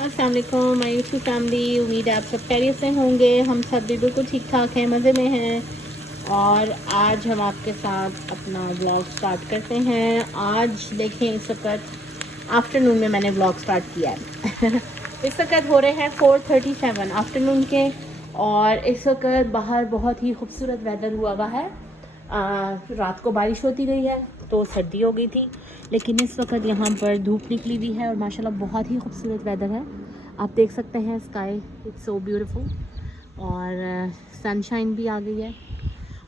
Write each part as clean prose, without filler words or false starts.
अस्सलाम वालेकुम my YouTube family. उम्मीद है आप सब खैरियत से होंगे। हम सब भी बिल्कुल ठीक ठाक हैं, मज़े में हैं। और आज हम आपके साथ अपना व्लॉग स्टार्ट करते हैं। आज देखें, इस वक्त आफ्टरनून में मैंने व्लॉग स्टार्ट किया है। इस वक्त हो रहे हैं 4:37 आफ्टरनून के, और इस वक्त बाहर बहुत ही खूबसूरत वेदर हुआ है। रात को बारिश होती रही है तो सर्दी हो गई थी, लेकिन इस वक्त यहाँ पर धूप निकली हुई है और माशाल्लाह बहुत ही खूबसूरत वेदर है। आप देख सकते हैं स्काई, इट्स सो ब्यूटीफुल, और सनशाइन भी आ गई है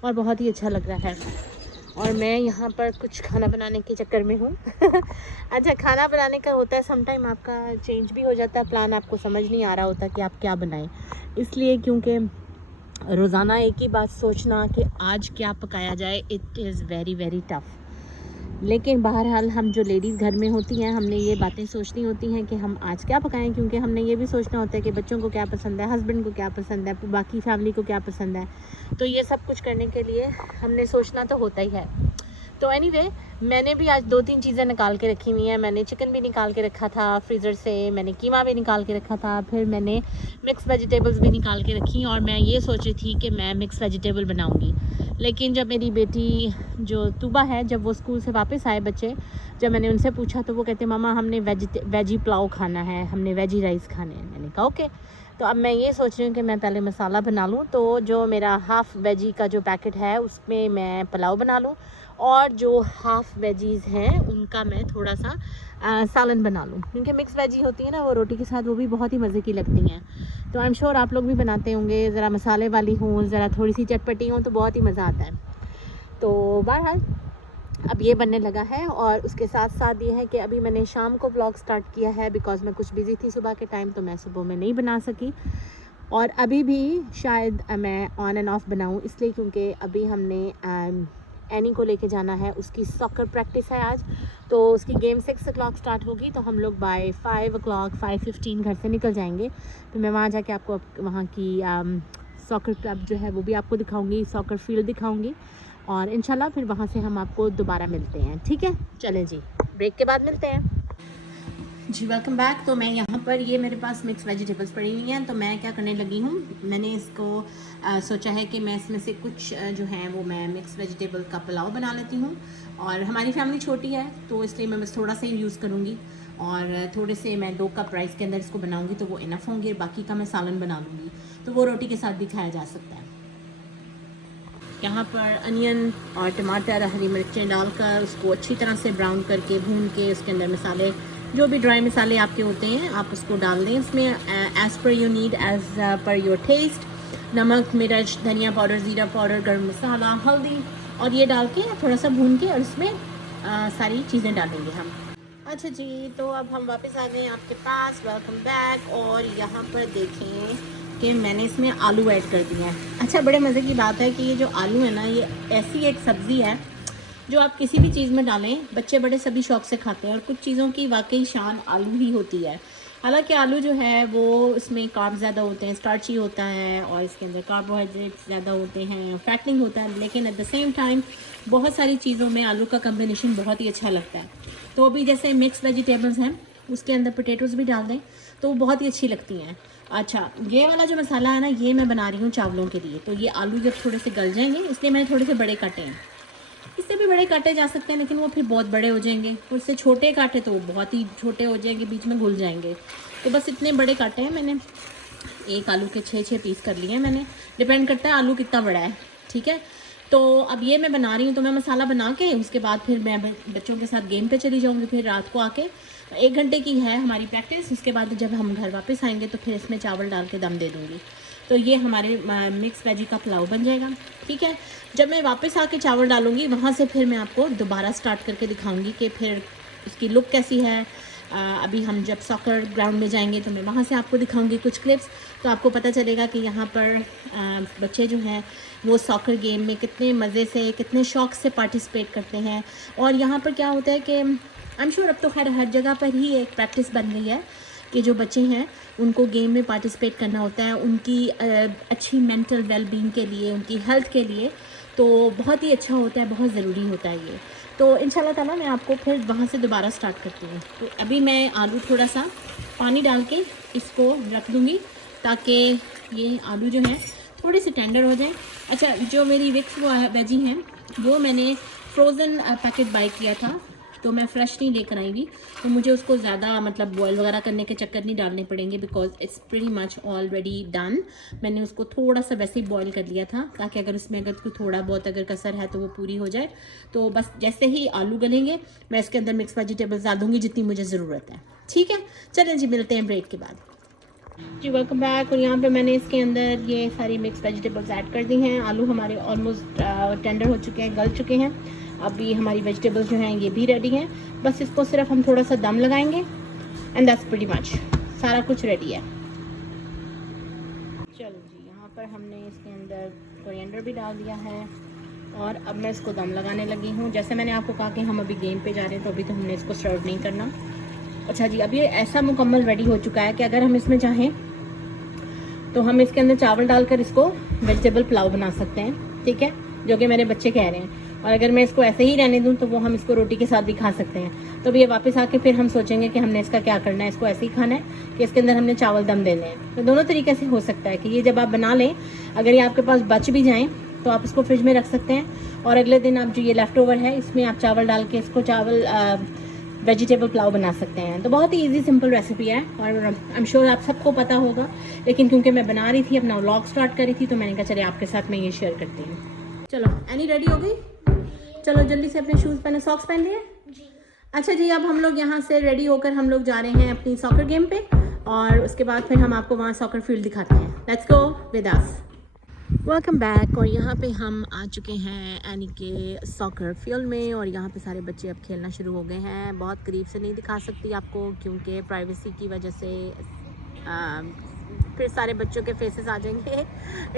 और बहुत ही अच्छा लग रहा है। और मैं यहाँ पर कुछ खाना बनाने के चक्कर में हूँ। अच्छा, खाना बनाने का होता है समटाइम आपका चेंज भी हो जाता है प्लान, आपको समझ नहीं आ रहा होता कि आप क्या बनाएं। इसलिए क्योंकि रोज़ाना एक ही बात सोचना कि आज क्या पकाया जाए, it is very very tough. लेकिन बहरहाल हम जो लेडीज़ घर में होती हैं, हमने ये बातें सोचनी होती हैं कि हम आज क्या पकाएं, क्योंकि हमने ये भी सोचना होता है कि बच्चों को क्या पसंद है, हस्बैंड को क्या पसंद है, बाकी फैमिली को क्या पसंद है। तो ये सब कुछ करने के लिए हमने सोचना तो होता ही है। तो एनीवे, मैंने भी आज 2-3 चीज़ें निकाल के रखी हुई हैं। मैंने चिकन भी निकाल के रखा था फ्रीज़र से, मैंने कीमा भी निकाल के रखा था, फिर मैंने मिक्स वेजिटेबल्स भी निकाल के रखी। और मैं ये सोच रही थी कि मैं मिक्स वेजिटेबल बनाऊंगी, लेकिन जब मेरी बेटी जो तूबा है, जब वो स्कूल से वापस आए बच्चे, जब मैंने उनसे पूछा तो वो कहते मामा हमने वेजी पुलाव खाना है, हमने वेजी राइस खाने हैं। मैंने कहा ओके। तो अब मैं ये सोच रही हूँ कि मैं पहले मसाला बना लूँ, तो जो मेरा हाफ़ वेजी का जो पैकेट है उसमें मैं पुलाव बना लूँ, और जो हाफ़ वेजीज़ हैं उनका मैं थोड़ा सा सालन बना लूँ, क्योंकि मिक्स वेजी होती है ना, वो रोटी के साथ वो भी बहुत ही मज़े की लगती हैं। तो आई एम श्योर आप लोग भी बनाते होंगे, ज़रा मसाले वाली हों, ज़रा थोड़ी सी चटपटी हों, तो बहुत ही मज़ा आता है। तो बहरहाल अब ये बनने लगा है, और उसके साथ साथ ये है कि अभी मैंने शाम को ब्लॉग स्टार्ट किया है, बिकॉज़ मैं कुछ बिज़ी थी सुबह के टाइम, तो मैं सुबह में नहीं बना सकी। और अभी भी शायद मैं ऑन एंड ऑफ बनाऊं, इसलिए क्योंकि अभी हमने एनी को लेके जाना है, उसकी सॉकर प्रैक्टिस है आज। तो उसकी गेम 6 o'clock स्टार्ट होगी, तो हम लोग बाय 5 o'clock 5:15 घर से निकल जाएंगे। तो मैं वहाँ जाके आपको वहाँ की सॉकर क्लब जो है वो भी आपको दिखाऊंगी, सॉकर फील्ड दिखाऊंगी, और इंशाल्लाह फिर वहाँ से हम आपको दोबारा मिलते हैं। ठीक है, चलें जी, ब्रेक के बाद मिलते हैं जी। Welcome back. तो मैं यहाँ पर, ये मेरे पास मिक्स वेजिटेबल्स पड़ी हुई हैं, तो मैं क्या करने लगी हूँ, मैंने इसको सोचा है कि मैं इसमें से कुछ जो है वो मैं मिक्स वेजिटेबल का पुलाव बना लेती हूँ। और हमारी फैमिली छोटी है, तो इसलिए मैं बस थोड़ा सा ही यूज़ करूँगी, और थोड़े से मैं 2 कप राइस के अंदर इसको बनाऊँगी, तो वो इनफ होंगे। बाकी का मैं सालन बना लूँगी, तो वो रोटी के साथ भी खाया जा सकता है। यहाँ पर अनियन और टमाटर, हरी मिर्चें डालकर उसको अच्छी तरह से ब्राउन करके भून के, उसके अंदर मसाले, जो भी ड्राई मसाले आपके होते हैं आप उसको डाल दें इसमें, as per you need, as per your taste. नमक, मिर्च, धनिया पाउडर, ज़ीरा पाउडर, गर्म मसाला, हल्दी, और ये डाल के थोड़ा सा भून के, और इसमें सारी चीज़ें डालेंगे हम। अच्छा जी, तो अब हम वापस आ गए आपके पास। Welcome back. और यहाँ पर देखें कि मैंने इसमें आलू ऐड कर दिए हैं। अच्छा, बड़े मज़े की बात है कि ये जो आलू है ना, ये ऐसी एक सब्ज़ी है जो आप किसी भी चीज़ में डालें, बच्चे बड़े सभी शौक़ से खाते हैं, और कुछ चीज़ों की वाकई शान आलू ही होती है। हालांकि आलू जो है वो, इसमें कार्ब ज़्यादा होते हैं, स्टार्ची होता है, और इसके अंदर कार्बोहाइड्रेट्स ज़्यादा होते हैं, फैटनिंग होता है, लेकिन एट द सेम टाइम बहुत सारी चीज़ों में आलू का कम्बिनेशन बहुत ही अच्छा लगता है। तो अभी जैसे मिक्स वेजिटेबल्स हैं, उसके अंदर पोटैटोज़ भी डाल दें तो वो बहुत ही अच्छी लगती हैं। अच्छा, ये वाला जो मसाला है ना, ये मैं बना रही हूँ चावलों के लिए। तो ये आलू जब थोड़े से गल जाएंगे, इसलिए मैंने थोड़े से बड़े काटे हैं। इससे भी बड़े काटे जा सकते हैं, लेकिन वो फिर बहुत बड़े हो जाएंगे। उससे छोटे काटे तो बहुत ही छोटे हो जाएंगे, बीच में घुल जाएंगे। तो बस इतने बड़े काटे हैं मैंने। एक आलू के 6-6 पीस कर लिए हैं मैंने, डिपेंड करता है आलू कितना बड़ा है। ठीक है, तो अब ये मैं बना रही हूँ, तो मैं मसाला बना के उसके बाद फिर मैं बच्चों के साथ गेम पे चली जाऊँगी। फिर रात को आके 1 घंटे की है हमारी प्रैक्टिस, उसके बाद जब हम घर वापस आएंगे तो फिर इसमें चावल डाल के दम दे दूँगी। तो ये हमारे मिक्स वेजी का पुलाव बन जाएगा। ठीक है, जब मैं वापस आके चावल डालूँगी, वहाँ से फिर मैं आपको दोबारा स्टार्ट करके दिखाऊँगी कि फिर उसकी लुक कैसी है। अभी हम जब सॉकर ग्राउंड में जाएंगे तो मैं वहाँ से आपको दिखाऊंगी कुछ क्लिप्स, तो आपको पता चलेगा कि यहाँ पर बच्चे जो हैं वो सॉकर गेम में कितने मज़े से, कितने शौक़ से पार्टिसिपेट करते हैं। और यहाँ पर क्या होता है कि आई एम श्योर अब तो खैर हर जगह पर ही एक प्रैक्टिस बन गई है कि जो बच्चे हैं उनको गेम में पार्टिसिपेट करना होता है, उनकी अच्छी मेंटल वेलबींग के लिए, उनकी हेल्थ के लिए। तो बहुत ही अच्छा होता है, बहुत ज़रूरी होता है ये। तो इंशाल्लाह ताला मैं आपको फिर वहाँ से दोबारा स्टार्ट करती हूँ। तो अभी मैं आलू थोड़ा सा पानी डाल के इसको रख दूँगी ताकि ये आलू जो है थोड़े से टेंडर हो जाए। अच्छा, जो मेरी विक्स वो वेजी हैं वो मैंने फ्रोज़न पैकेट बाय किया था, तो मैं फ़्रेश नहीं लेकर आई हुई, तो मुझे उसको ज़्यादा मतलब बॉयल वगैरह करने के चक्कर नहीं डालने पड़ेंगे because it's pretty much already done. मैंने उसको थोड़ा सा वैसे ही बॉयल कर लिया था ताकि अगर उसमें अगर कोई थोड़ा बहुत अगर कसर है तो वो पूरी हो जाए। तो बस जैसे ही आलू गलेंगे मैं इसके अंदर मिक्स वेजिटेबल्स डाल दूँगी जितनी मुझे ज़रूरत है। ठीक है, चलें जी, मिलते हैं ब्रेक के बाद जी। Welcome back. और यहाँ पे मैंने इसके अंदर ये सारी मिक्स वेजिटेबल्स ऐड कर दी हैं। आलू हमारे ऑलमोस्ट टेंडर हो चुके हैं, गल चुके हैं। अभी हमारी वेजिटेबल्स जो हैं ये भी रेडी हैं, बस इसको सिर्फ हम थोड़ा सा दम लगाएंगे एंड दैट्स प्रीटी मच, सारा कुछ रेडी है। चलो जी, यहाँ पर हमने इसके अंदर कोरिएंडर भी डाल दिया है और अब मैं इसको दम लगाने लगी हूँ। जैसे मैंने आपको कहा कि हम अभी गेम पे जा रहे हैं तो अभी तो हमने इसको सर्व नहीं करना। अच्छा जी, अब ये ऐसा मुकम्मल रेडी हो चुका है कि अगर हम इसमें चाहें तो हम इसके अंदर चावल डालकर इसको वेजिटेबल पुलाव बना सकते हैं, ठीक है, जो कि मेरे बच्चे कह रहे हैं। और अगर मैं इसको ऐसे ही रहने दूं तो वो हम इसको रोटी के साथ भी खा सकते हैं। तो अब ये वापस आके फिर हम सोचेंगे कि हमने इसका क्या करना है, इसको ऐसे ही खाना है कि इसके अंदर हमने चावल दम देने हैं। तो दोनों तरीके से हो सकता है कि ये जब आप बना लें, अगर ये आपके पास बच भी जाएँ तो आप इसको फ्रिज में रख सकते हैं और अगले दिन आप जो ये लेफ़्ट ओवर है इसमें आप चावल डाल के इसको चावल वेजिटेबल पुलाव बना सकते हैं। तो बहुत ही इजी सिंपल रेसिपी है और आई एम श्योर आप सबको पता होगा, लेकिन क्योंकि मैं बना रही थी, अपना व्लॉग स्टार्ट कर रही थी, तो मैंने कहा चलिए आपके साथ मैं ये शेयर करती हूँ। चलो, एनी रेडी हो गई? चलो जल्दी से अपने शूज़ पहने, सॉक्स पहन लिए? अच्छा जी, अब हम लोग यहाँ से रेडी होकर हम लोग जा रहे हैं अपनी सॉकर गेम पे और उसके बाद फिर हम आपको वहाँ सॉकर फील्ड दिखाते हैं। Let's go with us. Welcome back. और यहाँ पे हम आ चुके हैं एनी के सॉकर फील्ड में और यहाँ पे सारे बच्चे अब खेलना शुरू हो गए हैं। बहुत करीब से नहीं दिखा सकती आपको क्योंकि प्राइवेसी की वजह से फिर सारे बच्चों के फेसेस आ जाएंगे,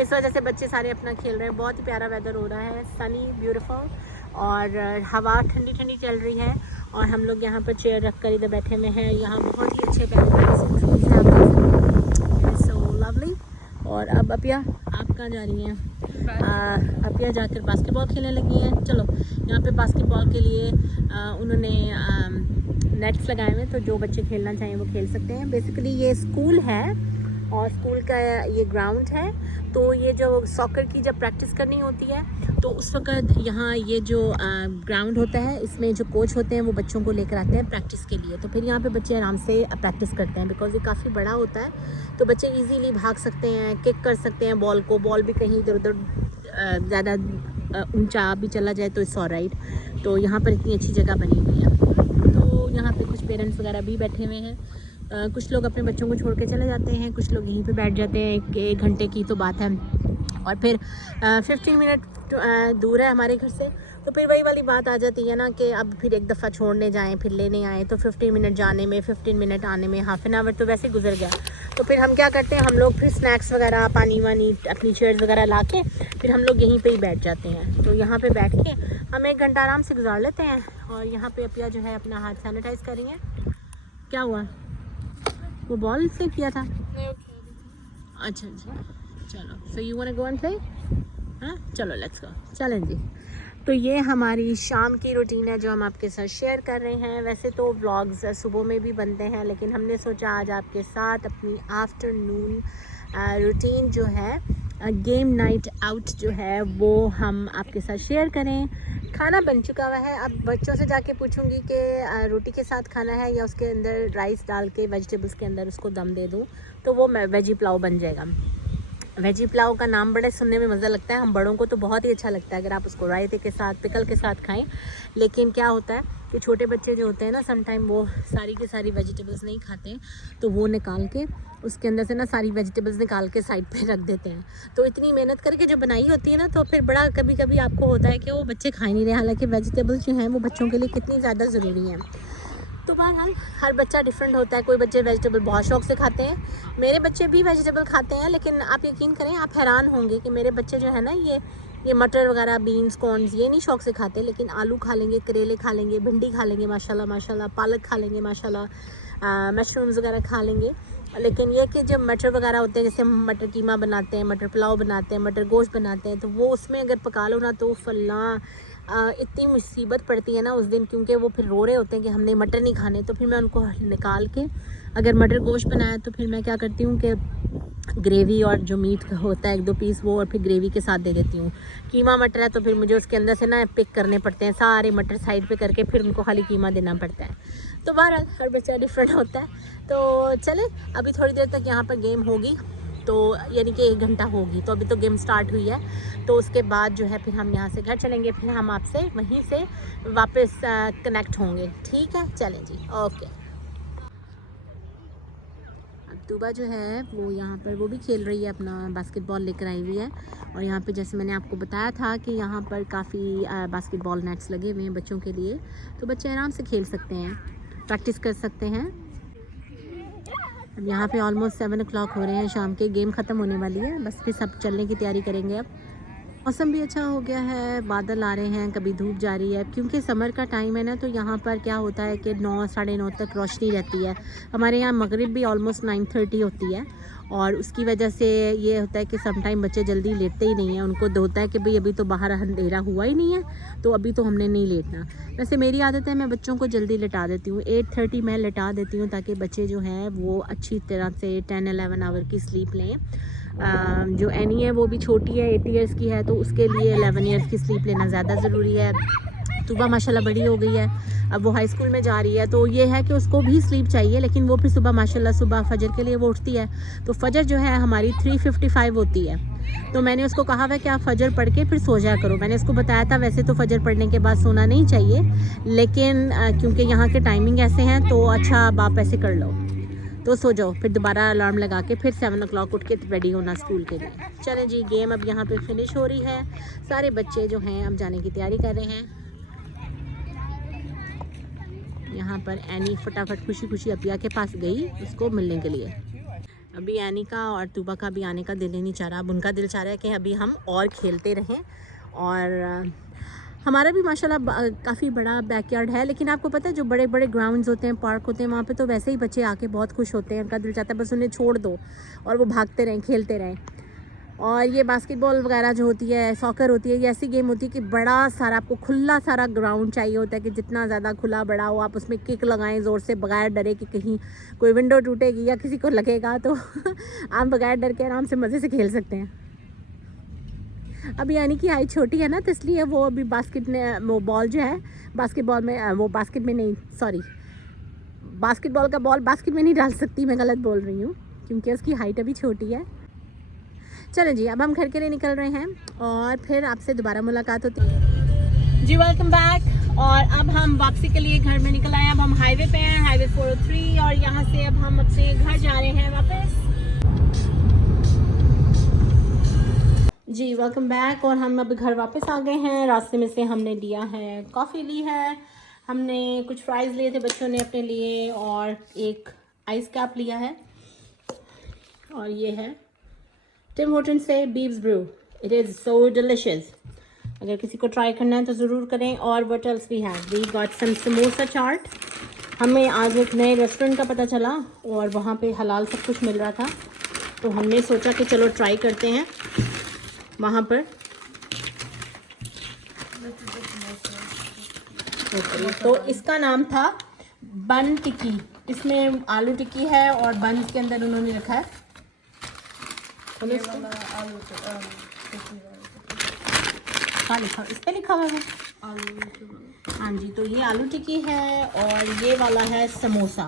इस वजह से बच्चे सारे अपना खेल रहे हैं। बहुत ही प्यारा वेदर हो रहा है, सनी ब्यूटीफुल, और हवा ठंडी ठंडी चल रही है और हम लोग यहाँ पर चेयर रख कर इधर बैठे हुए हैं। यहाँ बहुत ही अच्छे सो लवली। और अब अपिया आप कहाँ जा रही हैं? अपिया जाकर बास्केटबॉल खेलने लगी हैं। चलो, यहाँ पे बास्केटबॉल के लिए उन्होंने नेट्स लगाए हुए हैं, तो जो बच्चे खेलना चाहें वो खेल सकते हैं। बेसिकली ये स्कूल है और स्कूल का ये ग्राउंड है। तो ये जो सॉकर की जब प्रैक्टिस करनी होती है तो उस वक्त यहाँ ये जो ग्राउंड होता है इसमें जो कोच होते हैं वो बच्चों को लेकर आते हैं प्रैक्टिस के लिए। तो फिर यहाँ पे बच्चे आराम से प्रैक्टिस करते हैं बिकॉज ये काफ़ी बड़ा होता है, तो बच्चे इजीली भाग सकते हैं, किक कर सकते हैं बॉल को। बॉल भी कहीं इधर उधर ज़्यादा ऊंचा भी चला जाए तो इट्स ऑलराइट। तो यहाँ पर इतनी अच्छी जगह बनी हुई है। तो यहाँ पे कुछ पेरेंट्स वगैरह भी बैठे हुए हैं। कुछ लोग अपने बच्चों को छोड़ के चले जाते हैं, कुछ लोग यहीं पे बैठ जाते हैं। एक घंटे की तो बात है और फिर 15 मिनट दूर है हमारे घर से। तो फिर वही वाली बात आ जाती है ना कि अब फिर एक दफ़ा छोड़ने जाएं फिर लेने आएँ, तो 15 मिनट जाने में 15 मिनट आने में हाफ़ एन आवर तो वैसे गुजर गया। तो फिर हम क्या करते हैं, हम लोग फिर स्नैक्स वगैरह, पानी वानी, अपनी चेयर्स वगैरह ला के फिर हम लोग यहीं पे ही बैठ जाते हैं। तो यहाँ पे बैठ के हम 1 घंटा आराम से गुजार लेते हैं। और यहाँ पे अपिया जो है अपना हाथ सैनिटाइज़ कर रही हैं। क्या हुआ, वो बॉल से किया था? अच्छा जी, चलो, so you want to go and play? हाँ, चलो लेट्स गो, चलें जी। तो ये हमारी शाम की रूटीन है जो हम आपके साथ शेयर कर रहे हैं। वैसे तो व्लॉग्स सुबह में भी बनते हैं, लेकिन हमने सोचा आज आपके साथ अपनी आफ्टरनून रूटीन जो है, गेम नाइट आउट जो है, वो हम आपके साथ शेयर करें। खाना बन चुका हुआ है। अब बच्चों से जाके पूछूंगी कि रोटी के साथ खाना है या उसके अंदर राइस डाल के वेजिटेबल्स के अंदर उसको दम दे दूं, तो वो वेजी पुलाव बन जाएगा। वेजी पुलाव का नाम बड़े सुनने में मज़ा लगता है, हम बड़ों को तो बहुत ही अच्छा लगता है अगर आप उसको रायते के साथ, पिकल के साथ खाएं। लेकिन क्या होता है कि छोटे बच्चे जो होते हैं ना, समटाइम वो सारी की सारी वेजिटेबल्स नहीं खाते हैं, तो वो निकाल के उसके अंदर से ना सारी वेजिटेबल्स निकाल के साइड पे रख देते हैं। तो इतनी मेहनत करके जो बनाई होती है ना, तो फिर बड़ा कभी कभी आपको होता है कि वो बच्चे खा नहीं रहे, हालांकि वेजिटेबल्स जो हैं वो बच्चों के लिए कितनी ज़्यादा ज़रूरी हैं। तो बहरहाल हर बच्चा डिफरेंट होता है। कोई बच्चे वेजिटेबल बहुत शौक से खाते हैं, मेरे बच्चे भी वेजिटेबल खाते हैं, लेकिन आप यकीन करें, आप हैरान होंगे कि मेरे बच्चे जो है ना, ये मटर वगैरह, बीन्स, कॉर्नस, ये नहीं शौक से खाते, लेकिन आलू खा लेंगे, करेले खा लेंगे, भिंडी खा लेंगे माशाल्लाह माशाल्लाह, पालक खा लेंगे माशाल्लाह, मशरूम्स वगैरह खा लेंगे। लेकिन ये कि जब मटर वगैरह होते हैं, जैसे हम मटर कीमा बनाते हैं, मटर पुलाव बनाते हैं, मटर गोश्त बनाते हैं, तो वो उसमें अगर पका लो ना तो फल्ला इतनी मुसीबत पड़ती है ना उस दिन, क्योंकि वो फिर रो रहे होते हैं कि हमने मटर नहीं खाने। तो फिर मैं उनको निकाल के, अगर मटर गोश्त बनाया तो फिर मैं क्या करती हूँ कि ग्रेवी और जो मीट होता है 1-2 पीस वो, और फिर ग्रेवी के साथ दे देती हूँ। कीमा मटर है तो फिर मुझे उसके अंदर से ना पिक करने पड़ते हैं सारे मटर साइड पे करके, फिर उनको खाली कीमा देना पड़ता है। तो बहरहाल हर बच्चा डिफरेंट होता है। तो चले, अभी थोड़ी देर तक यहाँ पर गेम होगी, तो यानी कि 1 घंटा होगी। तो अभी तो गेम स्टार्ट हुई है, तो उसके बाद जो है फिर हम यहाँ से घर चलेंगे, फिर हम आपसे वहीं से वापस कनेक्ट होंगे। ठीक है, चलें जी, ओके। तूबा जो है वो यहाँ पर वो भी खेल रही है, अपना बास्केटबॉल लेकर आई हुई है। और यहाँ पे जैसे मैंने आपको बताया था कि यहाँ पर काफ़ी बास्केटबॉल नेट्स लगे हुए हैं बच्चों के लिए, तो बच्चे आराम से खेल सकते हैं, प्रैक्टिस कर सकते हैं। अब यहाँ पे ऑलमोस्ट 7 o'clock हो रहे हैं शाम के, गेम ख़त्म होने वाली है, बस फिर सब चलने की तैयारी करेंगे। अब मौसम भी अच्छा हो गया है, बादल आ रहे हैं, कभी धूप जा रही है। क्योंकि समर का टाइम है ना, तो यहाँ पर क्या होता है कि 9 साढ़े 9 तक रोशनी रहती है। हमारे यहाँ मगरिब भी ऑलमोस्ट 9:30 होती है, और उसकी वजह से ये होता है कि समटाइम बच्चे जल्दी लेटते ही नहीं हैं। उनको होता है कि भाई अभी तो बाहर अंधेरा हुआ ही नहीं है, तो अभी तो हमने नहीं लेटना। वैसे मेरी आदत है, मैं बच्चों को जल्दी लेटा देती हूँ, 8:30 मैं लेटा देती हूँ, ताकि बच्चे जो हैं वो अच्छी तरह से 10-11 आवर की स्लीप लें। जो एनी है वो भी छोटी है, 8 ईयर्स की है, तो उसके लिए 11 ईयर्स की स्लीप लेना ज़्यादा ज़रूरी है। सुबह माशाल्लाह बड़ी हो गई है, अब वो हाई स्कूल में जा रही है, तो ये है कि उसको भी स्लीप चाहिए, लेकिन वो फिर सुबह माशाल्लाह सुबह फजर के लिए वो उठती है। तो फजर जो है हमारी 3:55 होती है। तो मैंने उसको कहा हुआ कि आप फजर पढ़ के फिर सो जाया करो। मैंने उसको बताया था वैसे तो फजर पढ़ने के बाद सोना नहीं चाहिए, लेकिन क्योंकि यहाँ के टाइमिंग ऐसे हैं, तो अच्छा आप ऐसे कर लो, तो सो जाओ, फिर दोबारा अलार्म लगा के फिर 7 o'clock उठ के रेडी होना स्कूल के लिए। चलें जी, गेम अब यहाँ पे फिनिश हो रही है, सारे बच्चे जो हैं अब जाने की तैयारी कर रहे हैं। यहाँ पर एनी फटाफट खुशी खुशी अपिया के पास गई उसको मिलने के लिए। अभी एनी का और तूबा का भी आने का दिल ही नहीं चाह रहा। अब उनका दिल चाह रहा है कि अभी हम और खेलते रहें। और हमारा भी माशाल्लाह काफ़ी बड़ा बैकयार्ड है, लेकिन आपको पता है जो बड़े बड़े ग्राउंड्स होते हैं, पार्क होते हैं, वहाँ पे तो वैसे ही बच्चे आके बहुत खुश होते हैं। उनका दिल चाहता है बस उन्हें छोड़ दो और वो भागते रहें, खेलते रहें। और ये बास्केटबॉल वगैरह जो होती है, सॉकर होती है, ये ऐसी गेम होती है कि बड़ा सारा आपको खुला सारा ग्राउंड चाहिए होता है, कि जितना ज़्यादा खुला बड़ा हो आप उसमें किक लगाएं ज़ोर से, बगैर डरे कि कहीं कोई विंडो टूटेगी या किसी को लगेगा। तो आप बगैर डर के आराम से मज़े से खेल सकते हैं। अभी यानी कि हाइट छोटी है ना, तो इसलिए वो अभी बास्केट में वो बॉल जो है बास्केटबॉल में, वो बास्केट में नहीं, सॉरी, बास्केटबॉल का बॉल बास्केट में नहीं डाल सकती, मैं गलत बोल रही हूँ, क्योंकि उसकी हाइट अभी छोटी है। चलो जी, अब हम घर के लिए निकल रहे हैं और फिर आपसे दोबारा मुलाकात होती है जी। Welcome back. और अब हम वापसी के लिए घर में निकल आए। अब हम हाईवे पे हैं, हाईवे 403, और यहाँ से अब हम अपने घर जा रहे हैं वापस जी। Welcome back. और हम अब घर वापस आ गए हैं। रास्ते में से हमने लिया है, कॉफ़ी ली है, हमने कुछ फ्राइज़ लिए थे बच्चों ने अपने लिए, और एक आइस कैप लिया है, और ये है टिम होर्टन्स से बीब्स brew. It is so delicious. अगर किसी को ट्राई करना है तो ज़रूर करें। और what else we have, we got some samosa chaat. हमें आज एक नए रेस्टोरेंट का पता चला और वहाँ पे हलाल सब कुछ मिल रहा था, तो हमने सोचा कि चलो ट्राई करते हैं वहाँ पर। ओके, तो इसका नाम था बन टिक्की। इसमें आलू टिक्की है और बन के अंदर उन्होंने रखा है क्या लिखा, इस पे लिखा हुआ है हाँ जी। तो ये आलू टिक्की है और ये वाला है समोसा,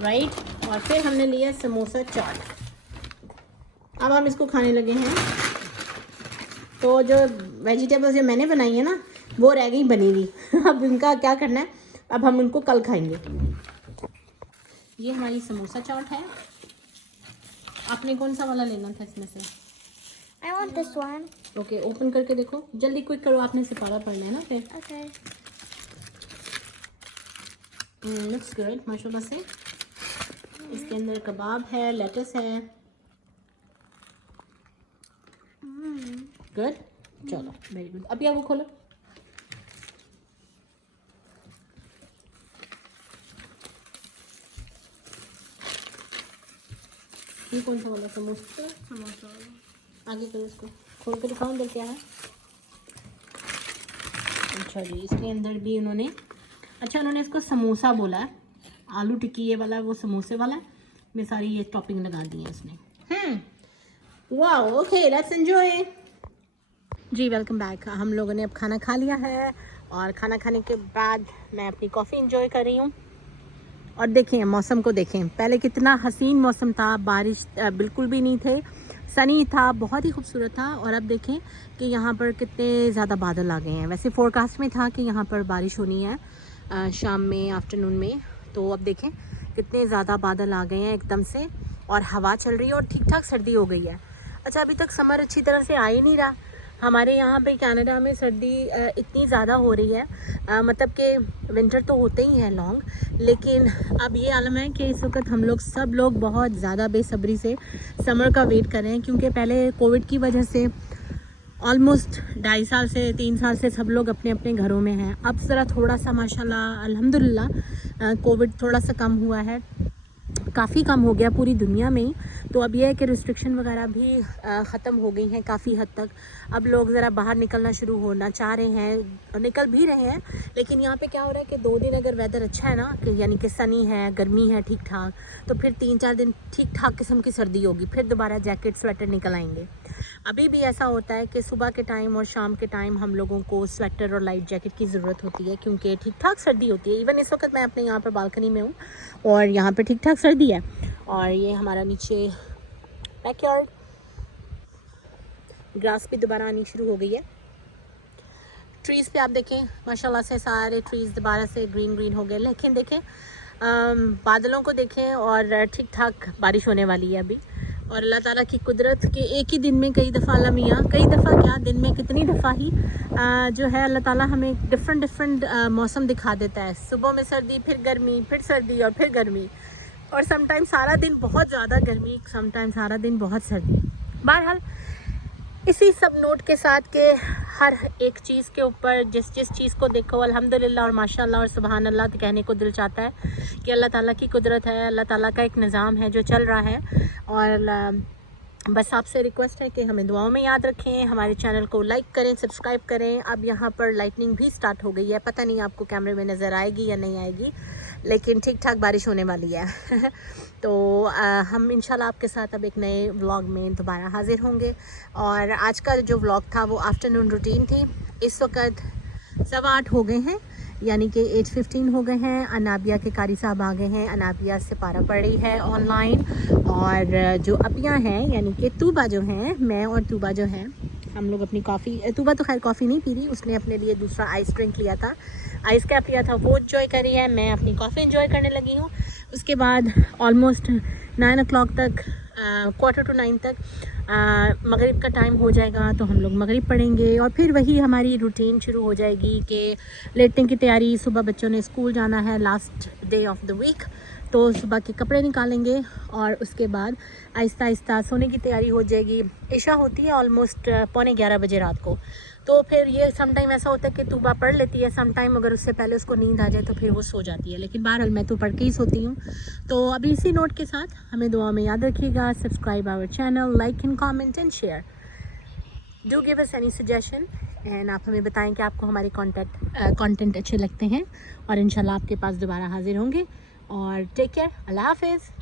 राइट। और फिर हमने लिया समोसा चाट। अब हम इसको खाने लगे हैं। तो जो वेजिटेबल्स जो मैंने बनाई है ना, वो रह गई बनी हुई। अब इनका क्या करना है, अब हम इनको कल खाएंगे। ये हमारी समोसा चाट है। आपने कौन सा वाला लेना था इसमें से? I want this one. Okay, open करके देखो, जल्दी क्विक करो, आपने सिपारा पढ़ना है ना फिर। Okay. लुक्स गुड माशाल्लाह से। इसके अंदर कबाब है, लेटस है। गुड, चलो वेरी गुड। अभी आप वो खोलो। ये कौन सा वाला समोसा? समोसा आगे करो, इसको खोल के दिखाओ अंदर क्या है। अच्छा जी, इसके अंदर भी उन्होंने इसको समोसा बोला है, आलू टिक्की ये वाला वो समोसे वाला में सारी ये टॉपिंग लगा दी है इसने। Wow, okay let's enjoy. जी वेलकम बैक। हम लोगों ने अब खाना खा लिया है और खाना खाने के बाद मैं अपनी कॉफ़ी एंजॉय कर रही हूँ। और देखें मौसम को, देखें पहले कितना हसीन मौसम था, बारिश बिल्कुल भी नहीं थे, सनी था, बहुत ही खूबसूरत था। और अब देखें कि यहाँ पर कितने ज़्यादा बादल आ गए हैं। वैसे फोरकास्ट में था कि यहाँ पर बारिश होनी है शाम में, आफ्टरनून में, तो अब देखें कितने ज़्यादा बादल आ गए हैं एकदम से और हवा चल रही है और ठीक ठाक सर्दी हो गई है। अच्छा, अभी तक समर अच्छी तरह से आ ही नहीं रहा हमारे यहाँ पे कनाडा में। सर्दी इतनी ज़्यादा हो रही है, मतलब कि विंटर तो होते ही हैं लॉन्ग, लेकिन अब ये आलम है कि इस वक्त हम लोग सब लोग बहुत ज़्यादा बेसब्री से समर का वेट कर रहे हैं, क्योंकि पहले कोविड की वजह से ऑलमोस्ट 2.5 साल से 3 साल से सब लोग अपने अपने घरों में हैं। अब ज़रा थोड़ा सा माशाल्लाह अल्हम्दुलिल्लाह कोविड थोड़ा सा कम हुआ है, काफ़ी कम हो गया पूरी दुनिया में ही। तो अब यह है कि रिस्ट्रिक्शन वगैरह भी ख़त्म हो गई हैं काफ़ी हद तक। अब लोग ज़रा बाहर निकलना शुरू होना चाह रहे हैं और निकल भी रहे हैं। लेकिन यहाँ पे क्या हो रहा है कि 2 दिन अगर वेदर अच्छा है ना, कि यानी कि सनी है, गर्मी है ठीक ठाक, तो फिर 3-4 दिन ठीक ठाक किस्म की सर्दी होगी, फिर दोबारा जैकेट स्वेटर निकल आएंगे। अभी भी ऐसा होता है कि सुबह के टाइम और शाम के टाइम हम लोगों को स्वेटर और लाइट जैकेट की ज़रूरत होती है, क्योंकि ठीक ठाक सर्दी होती है। इवन इस वक्त मैं अपने यहाँ पर बालकनी में हूँ और यहाँ पर ठीक ठाक सर्दी है। और ये हमारा नीचे बैकयार्ड, ग्रास भी दोबारा आनी शुरू हो गई है। ट्रीज़ पे आप देखें माशाल्लाह से सारे ट्रीज़ दोबारा से ग्रीन ग्रीन हो गए। लेकिन देखें बादलों को देखें और ठीक ठाक बारिश होने वाली है अभी। और अल्लाह ताला की कुदरत कि एक ही दिन में कई दफ़ा लमिया, कई दफ़ा क्या दिन में कितनी दफ़ा ही जो है अल्लाह ताला हमें डिफरेंट मौसम दिखा देता है। सुबह में सर्दी, फिर गर्मी, फिर सर्दी और फिर गर्मी, और समटाइम सारा दिन बहुत ज़्यादा गर्मी, समटाइम सारा दिन बहुत सर्दी। बहरहाल इसी सब नोट के साथ के हर एक चीज़ के ऊपर जिस चीज़ को देखो अल्हम्दुलिल्लाह और माशाल्लाह और सुभान अल्लाह तो कहने को दिल चाहता है कि अल्लाह ताला की कुदरत है, अल्लाह ताला का एक निज़ाम है जो चल रहा है। और बस आपसे रिक्वेस्ट है कि हमें दुआओं में याद रखें, हमारे चैनल को लाइक करें, सब्सक्राइब करें। अब यहाँ पर लाइटनिंग भी स्टार्ट हो गई है, पता नहीं आपको कैमरे में नज़र आएगी या नहीं आएगी, लेकिन ठीक ठाक बारिश होने वाली है। तो हम इंशाल्लाह आपके साथ अब एक नए व्लॉग में दोबारा हाज़िर होंगे। और आज का जो व्लॉग था वो आफ्टरनून रूटीन थी। इस वक्त 8:15 हो गए हैं, यानी कि 8:15 हो गए हैं। अनाबिया के कारी साहब आ गए हैं, अनाबिया से पारा पड़ रही है ऑनलाइन। और जो अपियाँ हैं यानी कि तूबा जो हैं, मैं और तूबा जो हैं, हम लोग अपनी कॉफ़ी, तूबा तो खैर कॉफ़ी नहीं पी रही, उसने अपने लिए दूसरा आइस ड्रिंक लिया था, आइस कैप लिया था, वो इंजॉय करी है। मैं अपनी कॉफ़ी इंजॉय करने लगी हूँ। उसके बाद ऑलमोस्ट 9 o'clock तक, 8:45 तक मगरिब का टाइम हो जाएगा, तो हम लोग मगरिब पढ़ेंगे और फिर वही हमारी रूटीन शुरू हो जाएगी कि लेटने की तैयारी। सुबह बच्चों ने स्कूल जाना है, last day of the week, तो सुबह के कपड़े निकालेंगे और उसके बाद आहिस्ता आहिस्ता सोने की तैयारी हो जाएगी। इशा होती है ऑलमोस्ट 11:15 बजे रात को। तो फिर ये समटाइम ऐसा होता है कि तूबा पढ़ लेती है, समटाइम अगर उससे पहले उसको नींद आ जाए तो फिर वो सो जाती है, लेकिन बहरहाल मैं तो पढ़ के ही सोती हूँ। तो अभी इसी नोट के साथ हमें दुआ में याद रखिएगा, subscribe our channel, like and comment and share, do give us any suggestion and आप हमें बताएं कि आपको हमारे कंटेंट अच्छे लगते हैं। और इंशाल्लाह आपके पास दोबारा हाजिर होंगे। और टेक केयर, अल्लाह हाफिज़।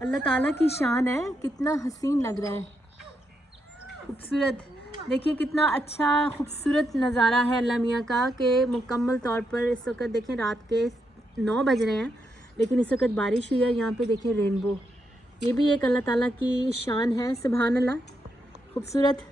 अल्लाह ताला की शान है, कितना हसीन लग रहा है, खूबसूरत। देखिए कितना अच्छा खूबसूरत नज़ारा है अल्लाह मियाँ का, कि मुकम्मल तौर पर इस वक्त देखें रात के 9 बज रहे हैं, लेकिन इस वक्त बारिश हुई है। यहाँ पे देखें रेनबो, ये भी एक अल्लाह ताला की शान है, सुभान अल्लाह, खूबसूरत।